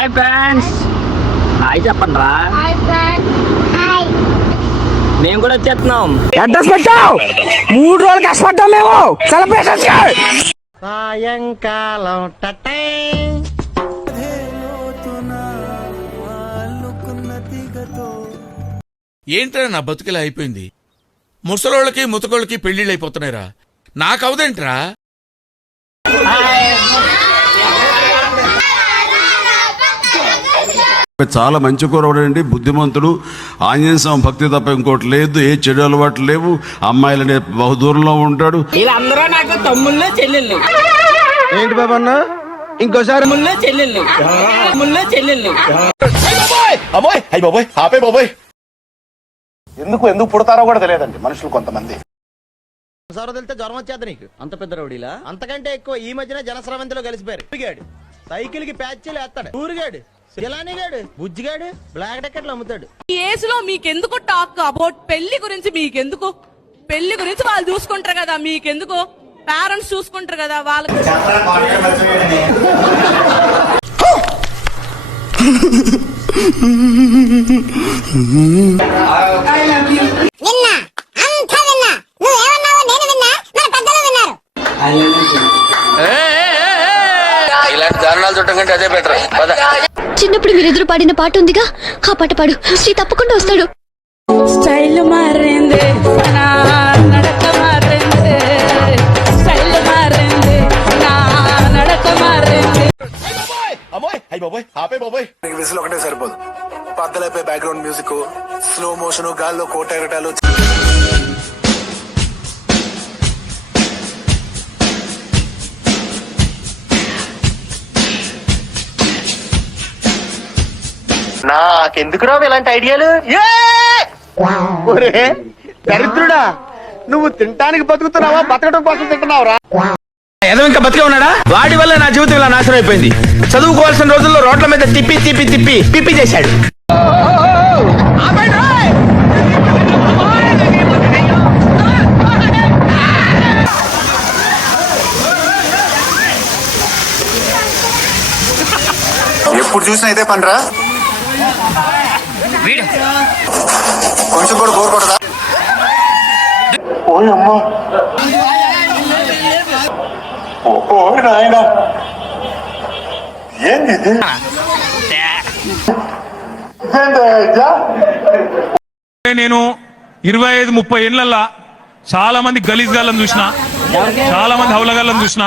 Hi friends, hi చెప్పండి రా. మేము కూడా వచ్చేస్తున్నాం. అడ్రస్ పెట్టావు. 3 రోజులు కష్టపడ్డాం మేము సెలబ్రేషన్. సాయంకాలం ఏంట్రా నా బతుకులా అయిపోయింది. ముసలోళ్ళకి ముతకోళ్ళకి పెళ్లిళ్ళు అయిపోతున్నాయిరా. నాకవదేంట్రా? చాలా మంచి కూరవాడండి, బుద్ధిమంతుడు, ఆంజనేయ స్వామి భక్తి తప్ప ఇంకోటి లేదు, ఏ చెడు అలవాట్లు లేవు, అమ్మాయిలనే బహుదూరంలో ఉంటాడు. వీళ్ళందరూ నాకు తమ్ముళ్ళు చెల్లెళ్ళు. ఏంటి బాబా అన్న ఇంకోసారి తమ్ముళ్ళు చెల్లెళ్ళు, తమ్ముళ్ళు చెల్లెళ్ళు. అమ్మోయ్ అయ్యి బాబోయ్, ఆపే బాబోయ్. ఎందుకు పుడతారో కూడా తెలియదండి మనుషులు కొంతమంది. సారో తెలితే జ్వరం వచ్చేద్ది నీకు. అంత పెద్ద రౌడీలా? అంతకంటే ఎక్కువ ఈ మధ్యన జనస్రవంతిలో కలిసిపోయారు. ఊరిగాడు సైకిల్ కి ప్యాచ్లు వేస్తాడు, ఊరిగాడు శిలానిగాడు, బుజ్జిగాడు బ్లాక్ టికెట్లు అమ్ముతాడు. ఈ ఏజ్ లో మీకెందుకు టాక్ అబౌట్ పెళ్లి గురించి? మీకెందుకు? పెళ్లి గురించి వాళ్ళు చూసుకుంటారు కదా, మీకెందుకు? పేరెంట్స్ చూసుకుంటారు కదా వాళ్ళకి. ఇలాంటి దారుణాలు చుట్టం కంటే అదే బెటర్. చిన్నప్పుడు మీరెదురు పాడిన పాట ఉందిగా, ఆ పాట పాడు. శ్రీ తప్పకుండా వస్తాడు. స్టైల్ మారింది, నా నడక మారింది, స్టైల్ మారింది, నా నడక మారింది. అమ్మోయ్ అయ్యి బాబోయ్, ఆపే బాబోయ్. విజిల్ ఒకటే సరిపోదు, పద్దలైపోయి బ్యాక్గ్రౌండ్ మ్యూజిక్, స్లో మోషన్, గాల్లో కోట ఎగటాలు. నాకెందుకురా ఇలాంటి ఐడియాలు? దరిద్రుడా, నువ్వు తినటానికి బతుకుతున్నావా బతకడం కోసం తింటున్నావురా? ఏదో ఇంకా బతికే ఉన్నాడా? వాడి వల్ల నా జీవితం ఇలా నాశనం అయిపోయింది. చదువుకోవాల్సిన రోజుల్లో రోడ్ల మీద తిప్పి తిప్పి తిప్పి పిప్పి చేశాడు. ఎప్పుడు చూసినా ఇదే పనిరా. కొంచెం కూడా బోర్ కొడదా? ఓయమ్మా, ఓ నాయన, ఏంది ఇది? నేను 25-30 ఏళ్లల్లా చాలా మంది గలీజ్ గాళ్ళని చూసిన, చాలా మంది హౌలగాళ్ళని చూసిన,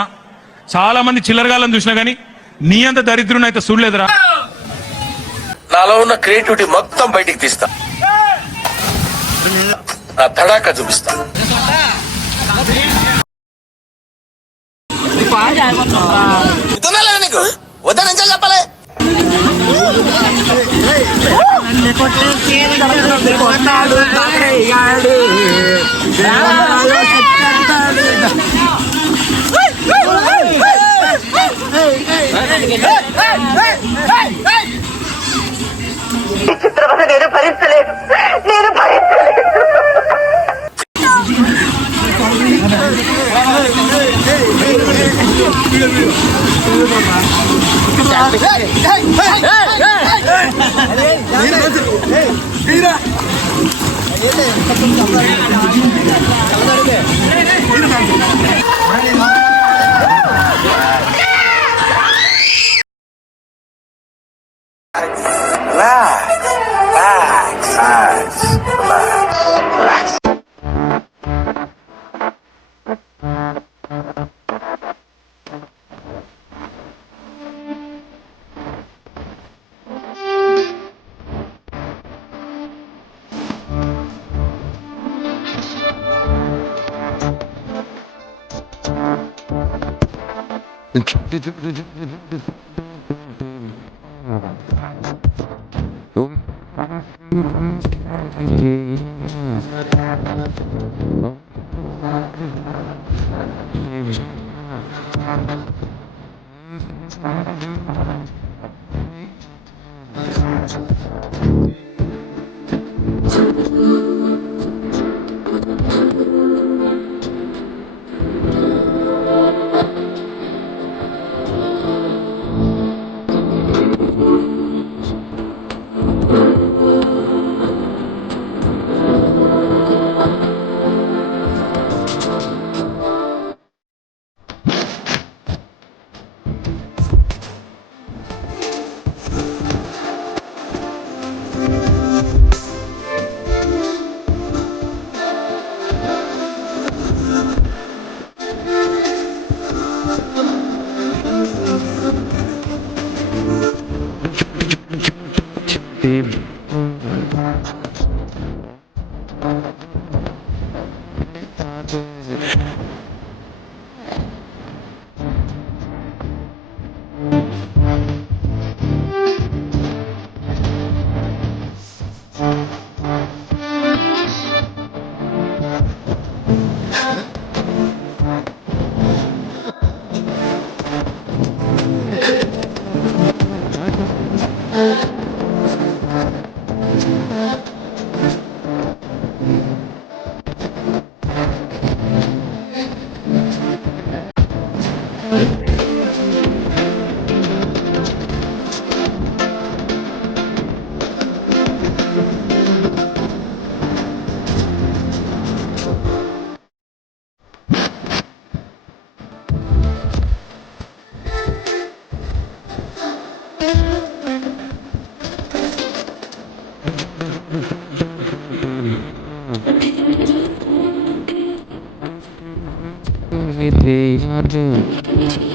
చాలా మంది చిల్లరగాళ్ళని చూసినా గానీ నీ అంత దరిద్రుని అయితే చూడలేదురా. నాలో ఉన్న క్రియేటివిటీ మొత్తం బయటికి తీస్తా, నా తడాకా చూపిస్తా. నీకు వద్దా నుంచి చెప్పలే. నేను భరించలేదు. Everything I do